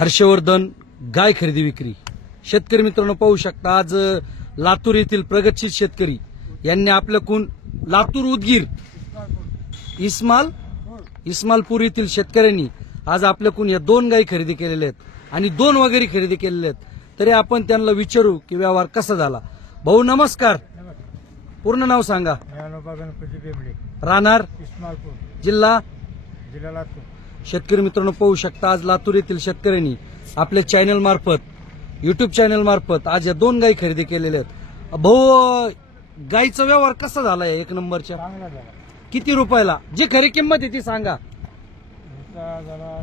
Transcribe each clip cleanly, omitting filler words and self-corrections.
हर्षवर्धन गाय खरेदी विक्री। शेतकरी मित्रांनो पाहू शकता, आज लातूर येथील प्रगतशील शेतकरी यांनी आपल्याकडून लातूर उदगीर इस्मालपूर येथील शेतकऱ्यांनी आज आपल्याकडून या 2 गायी खरेदी केलेल्या आहेत आणि 2 वगैरे खरेदी केलेल्या आहेत। तरी आपण त्यांना विचारू की व्यवहार कसा झाला। भाऊ नमस्कार, पूर्ण नाव सांगा। राहणार इस्मालपूर, जिल्हा लातूर। शेतकरी मित्रांनो पाहू शकता, आज लातूर येथील शेतकऱ्यांनी आपल्या चॅनल मार्फत, युट्यूब चॅनल मार्फत आज या 2 गायी खरेदी केलेल्या आहेत। भाऊ गायीचा व्यवहार कसा झाला? 1 नंबरच्या चांगला झाला। किती रुपयाला? जी खरी किंमत आहे ती सांगा। ह्याचा झाला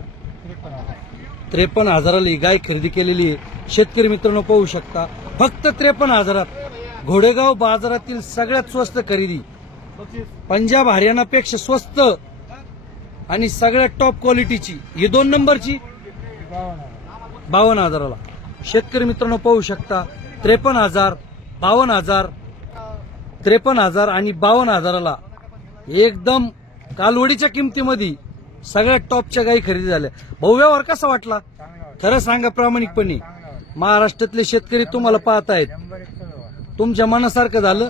53,000ला ही गाय खरेदी केलेली आहे। शेतकरी मित्रांनो पाहू शकता, फक्त 53,000 घोडेगाव बाजारातील सगळ्यात स्वस्त खरेदी, पंजाब हरियाणापेक्षा स्वस्त आणि सगळ्यात टॉप क्वालिटीची ही 2 नंबरची 52,000ला। शेतकरी मित्रांनो पाहू शकता, 53,000, 52,000, 53,000 आणि 52,000ला एकदम कालवडीच्या किमतीमध्ये सगळ्यात टॉपच्या गायी खरेदी झाल्या। भाऊ व्यवहार कसा वाटला? खरं सांगा प्रामाणिकपणे। महाराष्ट्रातले शेतकरी तुम्हाला पाहत आहेत, तुमच्या मनासारखं झालं?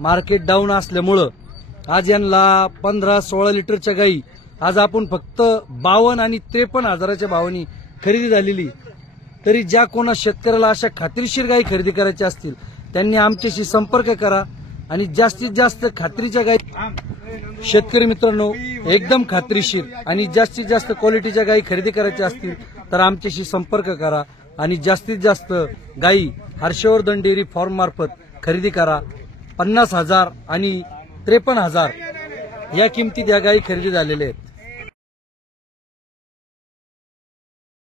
मार्केट डाऊन असल्यामुळं आज यांना 15-16 लिटरच्या गायी आज आपण फक्त 52 आणि 53,000च्या भावानी खरेदी झालेली। तरी ज्या कोणा शेतकऱ्याला अशा खात्रीशीर गायी खरेदी करायच्या असतील त्यांनी आमच्याशी संपर्क करा आणि जास्तीत जास्त खात्रीच्या गायी, शेतकरी मित्रांनो एकदम खात्रीशीर आणि जास्तीत जास्त क्वालिटीच्या गायी खरेदी करायच्या असतील तर आमच्याशी संपर्क करा आणि जास्तीत जास्त गायी हर्षवर्धन डेअरी फार्म मार्फत खरेदी करा। 50,000 आणि 53,000 या किमतीत या गायी खरेदी झालेल्या आहेत।